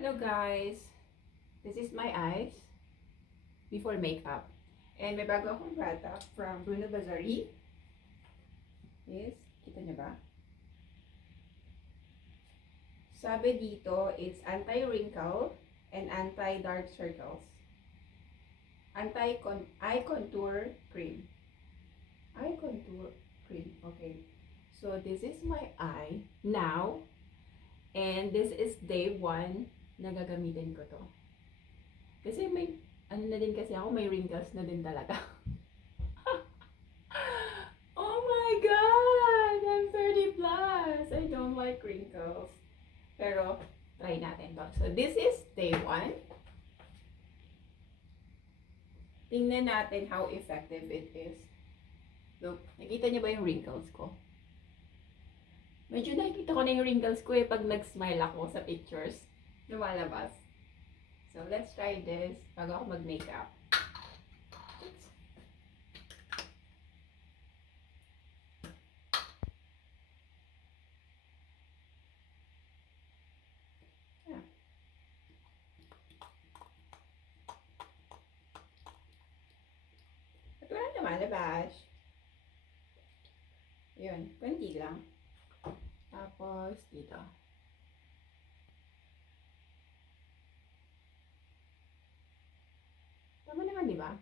Hello guys, this is my eyes before makeup. And may bago akong product from Bruno Bazari. Yes, kita niyo ba? Sabi dito, it's anti-wrinkle and anti-dark circles. Eye contour cream. Eye contour cream, okay. So this is my eye now. And this is day 1 na gagamitin ko to. Kasi may, ano na din kasi ako, may wrinkles na din talaga. Oh my God! I'm 30 plus! I don't like wrinkles. Pero, try natin to. So, this is day 1. Tingnan natin how effective it is. Look, nakita niyo ba yung wrinkles ko? Medyo nakikita ko na yung wrinkles ko pag nag-smile ako sa pictures. Lumalabas. So, let's try this bago ako mag-makeup. Yeah. At wala lumalabas. Yun, konti lang. Tapos, dito. Tama naman, di ba?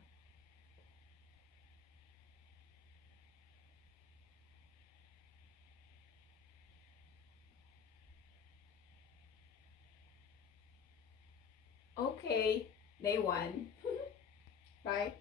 Okay, day 1. Bye.